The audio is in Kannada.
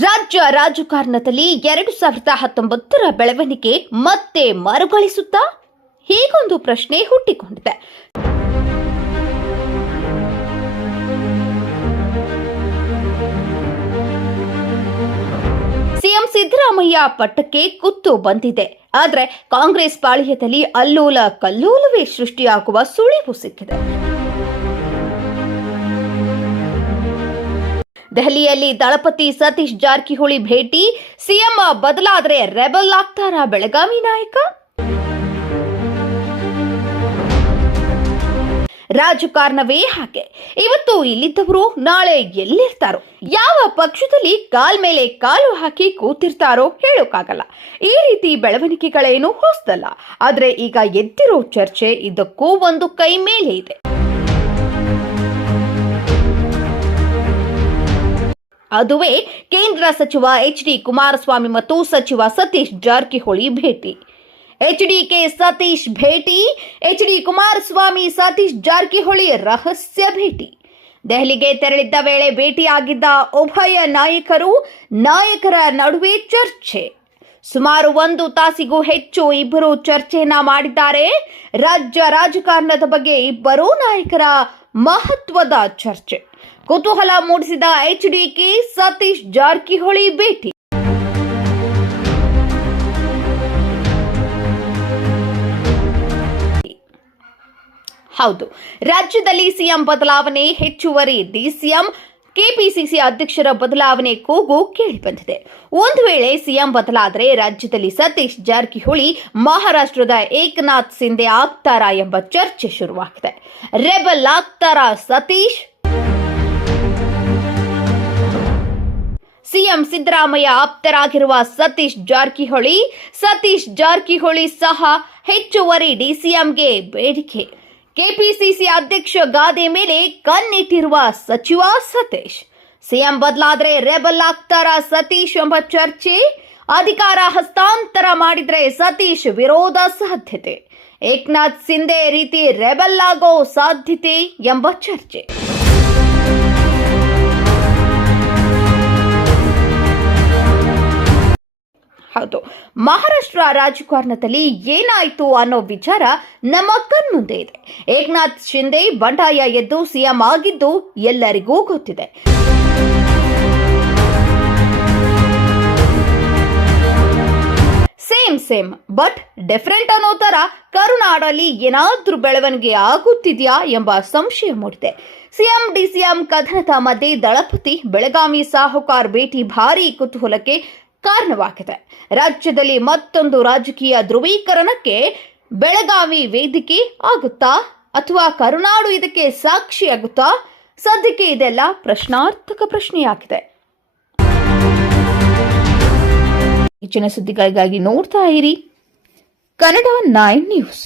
ರಾಜ್ಯ ರಾಜಕಾರಣದಲ್ಲಿ ಎರಡು ಸಾವಿರದ ಹತ್ತೊಂಬತ್ತರ ಬೆಳವಣಿಗೆ ಮತ್ತೆ ಮರುಗಳಿಸುತ್ತಾ ಹೀಗೊಂದು ಪ್ರಶ್ನೆ ಹುಟ್ಟಿಕೊಂಡಿದೆ. ಸಿಎಂ ಸಿದ್ದರಾಮಯ್ಯ ಪಟ್ಟಕ್ಕೆ ಕುತ್ತು ಬಂದಿದೆ. ಆದರೆ ಕಾಂಗ್ರೆಸ್ ಪಾಳ್ಯದಲ್ಲಿ ಅಲ್ಲೋಲ ಕಲ್ಲೋಲವೇ ಸೃಷ್ಟಿಯಾಗುವ ಸುಳಿವು ಸಿಕ್ಕಿದೆ. ದೆಹಲಿಯಲ್ಲಿ ದಳಪತಿ ಸತೀಶ್ ಜಾರಕಿಹೊಳಿ ಭೇಟಿ, ಸಿಎಂ ಬದಲಾದರೆ ರೆಬಲ್ ಆಗ್ತಾರಾ ಬೆಳಗಾವಿ ನಾಯಕ? ರಾಜಕಾರಣವೇ ಹಾಗೆ. ಇವತ್ತು ಇಲ್ಲಿದ್ದವರು ನಾಳೆ ಎಲ್ಲಿರ್ತಾರೋ? ಯಾವ ಪಕ್ಷದಲ್ಲಿ ಕಾಲ್ ಮೇಲೆ ಕಾಲು ಹಾಕಿ ಕೂತಿರ್ತಾರೋ ಹೇಳೋಕ್ಕಾಗಲ್ಲ ಈ ರೀತಿ ಬೆಳವಣಿಗೆಗಳೇನು ಹೊಸದಲ್ಲ. ಆದ್ರೆ ಈಗ ಎದ್ದಿರೋ ಚರ್ಚೆ ಇದಕ್ಕೂ ಒಂದು ಕೈ ಮೇಲೆ ಇದೆ. ಅದುವೇ ಕೇಂದ್ರ ಸಚಿವ ಎಚ್ ಡಿ ಕುಮಾರಸ್ವಾಮಿ ಮತ್ತು ಸಚಿವ ಸತೀಶ್ ಜಾರಕಿಹೊಳಿ ಭೇಟಿ. ಎಚ್ ಡಿಕೆ ಸತೀಶ್ ಭೇಟಿ ಎಚ್ ಡಿ ಕುಮಾರಸ್ವಾಮಿ ಸತೀಶ್ ಜಾರಕಿಹೊಳಿ ರಹಸ್ಯ ಭೇಟಿ. ದೆಹಲಿಗೆ ತೆರಳಿದ್ದ ವೇಳೆ ಭೇಟಿಯಾಗಿದ್ದ ಉಭಯ ನಾಯಕರು ನಾಯಕರ ನಡುವೆ ಚರ್ಚೆ. ಸುಮಾರು ಒಂದು ತಾಸಿಗೂ ಹೆಚ್ಚು ಇಬ್ಬರು ಚರ್ಚೆಯನ್ನ ಮಾಡಿದ್ದಾರೆ. ರಾಜ್ಯ ರಾಜಕಾರಣದ ಬಗ್ಗೆ ಇಬ್ಬರೂ ನಾಯಕರ ಮಹತ್ವದ ಚರ್ಚೆ. ಕುತೂಹಲ ಮೂಡಿಸಿದ ಎಚ್ಡಿಕೆ ಸತೀಶ್ ಜಾರಕಿಹೊಳಿ ಭೇಟಿ. ಹೌದು, ರಾಜ್ಯದಲ್ಲಿ ಸಿಎಂ ಬದಲಾವಣೆ ಹೆಚ್ಚುವರಿ ಡಿಸಿಎಂ ಕೆಪಿಸಿಸಿ ಅಧ್ಯಕ್ಷರ ಬದಲಾವಣೆ ಕೂಗು ಕೇಳಿಬಂದಿದೆ ಒಂದು ವೇಳೆ ಸಿಎಂ ಬದಲಾದರೆ ರಾಜ್ಯದಲ್ಲಿ ಸತೀಶ್ ಜಾರಕಿಹೊಳಿ ಮಹಾರಾಷ್ಟ್ರದ ಏಕನಾಥ್ ಸಿಂಧೆ ಆಗ್ತಾರಾ ಎಂಬ ಚರ್ಚೆ ಶುರುವಾಗಿದೆ. ರೆಬಲ್ ಆಗ್ತಾರಾ ಸತೀಶ್? ಸಿಎಂ ಸಿದ್ದರಾಮಯ್ಯ ಆಪ್ತರಾಗಿರುವ ಸತೀಶ್ ಜಾರಕಿಹೊಳಿ ಸತೀಶ್ ಜಾರಕಿಹೊಳಿ ಸಹ ಹೆಚ್ಚುವರಿ ಡಿಸಿಎಂಗೆ ಬೇಡಿಕೆ. ಕೆಪಿಸಿಸಿ ಅಧ್ಯಕ್ಷ ಗಾದೆ ಮೇಲೆ ಕಣ್ಣಿಟ್ಟಿರುವ ಸಚಿವ ಸತೀಶ್. ಸಿಎಂ ಬದಲಾದ್ರೆ ರೆಬಲ್ ಆಗ್ತಾರ ಸತೀಶ್ ಎಂಬ ಚರ್ಚೆ? ಅಧಿಕಾರ ಹಸ್ತಾಂತರ ಮಾಡಿದ್ರೆ ಸತೀಶ್ ವಿರೋಧ ಸಾಧ್ಯತೆ. ಏಕನಾಥ್ ಸಿಂಧೆ ರೀತಿ ರೆಬಲ್ ಆಗೋ ಸಾಧ್ಯತೆ ಎಂಬ ಚರ್ಚೆ. ಮಹಾರಾಷ್ಟ್ರ ರಾಜಕಾರಣದಲ್ಲಿ ಏನಾಯ್ತು ಅನ್ನೋ ವಿಚಾರ ನಮ್ಮ ಕಣ್ಮುಂದೆ ಇದೆ. ಏಕನಾಥ್ ಶಿಂದೆ ಬಂಡಾಯ ಎದ್ದು ಸಿಎಂ ಆಗಿದ್ದು ಎಲ್ಲರಿಗೂ ಗೊತ್ತಿದೆ. ಸೇಮ್ ಸೇಮ್, ಬಟ್ ಡಿಫ್ರೆಂಟ್ ಅನ್ನೋ ತರ ಕರುನಾಡಲ್ಲಿ ಏನಾದ್ರೂ ಬೆಳವಣಿಗೆ ಆಗುತ್ತಿದೆಯಾ ಎಂಬ ಸಂಶಯ ಮೂಡಿದೆ. ಸಿಎಂ, ಡಿಸಿಎಂ ಕದನದ ಮಧ್ಯೆ ದಳಪತಿ, ಬೆಳಗಾವಿ ಸಾಹುಕಾರ್ ಭೇಟಿ ಭಾರೀ ಕುತೂಹಲಕ್ಕೆ ಕಾರಣವಾಗಿದೆ. ರಾಜ್ಯದಲ್ಲಿ ಮತ್ತೊಂದು ರಾಜಕೀಯ ಧ್ರುವೀಕರಣಕ್ಕೆ ಬೆಳಗಾವಿ ವೇದಿಕೆ ಆಗುತ್ತಾ? ಅಥವಾ ಕರುನಾಡು ಇದಕ್ಕೆ ಸಾಕ್ಷಿಯಾಗುತ್ತಾ ಸದ್ಯಕ್ಕೆ ಇದೆಲ್ಲ ಪ್ರಶ್ನಾರ್ಥಕ ಪ್ರಶ್ನೆಯಾಗಿದೆ. ಹೆಚ್ಚಿನ ಸುದ್ದಿಗಳಿಗಾಗಿ ನೋಡ್ತಾ ಇರಿ. Kannada nine news.